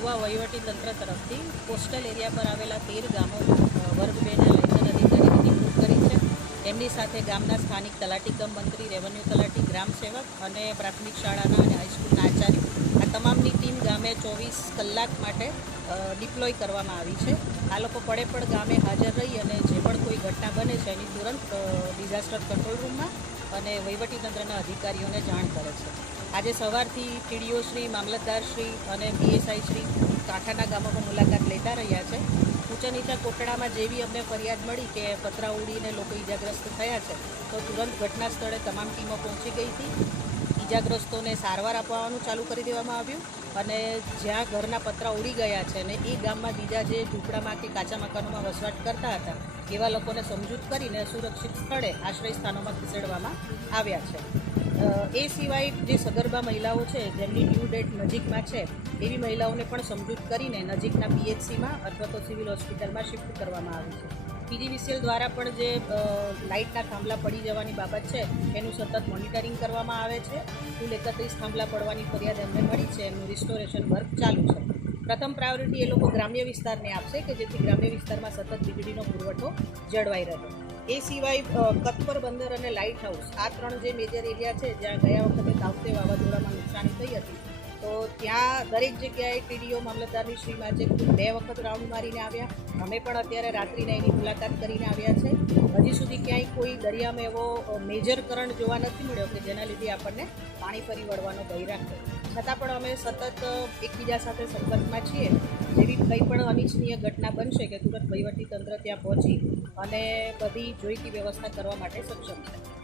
મહુવા વહીવટીતંત્ર તરફથી coastal area પર આવેલા 13 ગામોમાં વર્ગ 2ના લાયસન્સ અધિકારીની નિમણૂક કરી છે. એમની સાથે ગામના સ્થાનિક તલાટી કમ મંત્રી, રેવન્યુ તલાટી, ગ્રામ સેવક અને પ્રાથમિક શાળાના અને હાઈસ્કૂલના આચાર્ય આ તમામની ટીમ ગામે 24 કલાક માટે ડિપ્લોય કરવામાં આવી છે. આ લોકો પડે ગામે હાજર રહી અને જે પણ કોઈ ઘટના બને છે એની તુરંત ડિઝાસ્ટર કંટ્રોલ રૂમમાં અને વહીવટીતંત્રના અધિકારીઓને જાણ કરે છે. આજે સવારથી ટીડીઓ શ્રી, મામલતદાર શ્રી અને પીએસઆઈ શ્રી કાંઠાના ગામોમાં મુલાકાત લેતા રહ્યા છે. ઊંચા નીચા કોટડામાં જેવી અમને ફરિયાદ મળી કે પતરા ઉડીને લોકો ઈજાગ્રસ્ત થયા છે તો તુરંત ઘટના સ્થળે તમામ ટીમો પહોંચી ગઈ હતી. ઈજાગ્રસ્તોને સારવાર આપવાનું ચાલુ કરી દેવામાં આવ્યું અને જ્યાં ઘરના પતરા ઉડી ગયા છે ને એ ગામમાં બીજા જે ઝૂંપડામાં કે કાચા મકાનોમાં વસવાટ કરતા હતા એવા લોકોને સમજૂત કરીને સુરક્ષિત સ્થળે આશ્રય સ્થાનોમાં ખસેડવામાં આવ્યા છે. એ સિવાય જે સગર્ભા મહિલાઓ છે જેમની ડ્યુ ડેટ નજીકમાં છે એવી મહિલાઓને પણ સમજૂત કરીને નજીકના પીએચસીમાં અથવા તો સિવિલ હોસ્પિટલમાં શિફ્ટ કરવામાં આવી છે. પીજીવીસીએલ દ્વારા પણ જે લાઇટના થાંભલા પડી જવાની બાબત છે એનું સતત મોનિટરિંગ કરવામાં આવે છે. કુલ 31 થાંભલા પડવાની ફરિયાદ એમને મળી છે. એમનું રિસ્ટોરેશન વર્ક ચાલુ છે. પ્રથમ પ્રાયોરિટી એ લોકો ગ્રામ્ય વિસ્તારને આપશે કે જેથી ગ્રામ્ય વિસ્તારમાં સતત વીજળીનો પુરવઠો જળવાઈ રહે. એ સિવાય કતપર બંદર અને લાઇટ હાઉસ આ 3 જે મેજર એરિયા છે જ્યાં ગયા વખતે તાઉતે વાવાઝોડામાં નુકસાની થઈ હતી તો ત્યાં દરેક જગ્યાએ ટીડીઓ મામલતદારની શ્રીમાં જે 2 વખત રાઉન્ડ મારીને આવ્યા. અમે પણ અત્યારે રાત્રિને એની મુલાકાત કરીને આવ્યા છે. હજી સુધી ક્યાંય કોઈ દરિયામાં એવો મેજર કરંટ જોવા નથી મળ્યો કે જેના લીધે આપણને પાણી ફરી વળવાનો ભય રાખે. છતાં પણ અમે સતત એકબીજા સાથે સંપર્કમાં છીએ. જેવી કંઈ પણ અનિચ્છનીય ઘટના બનશે કે તુરંત વહીવટીતંત્ર ત્યાં પહોંચી અને બધી જોઈતી વ્યવસ્થા કરવા માટે સક્ષમ છે.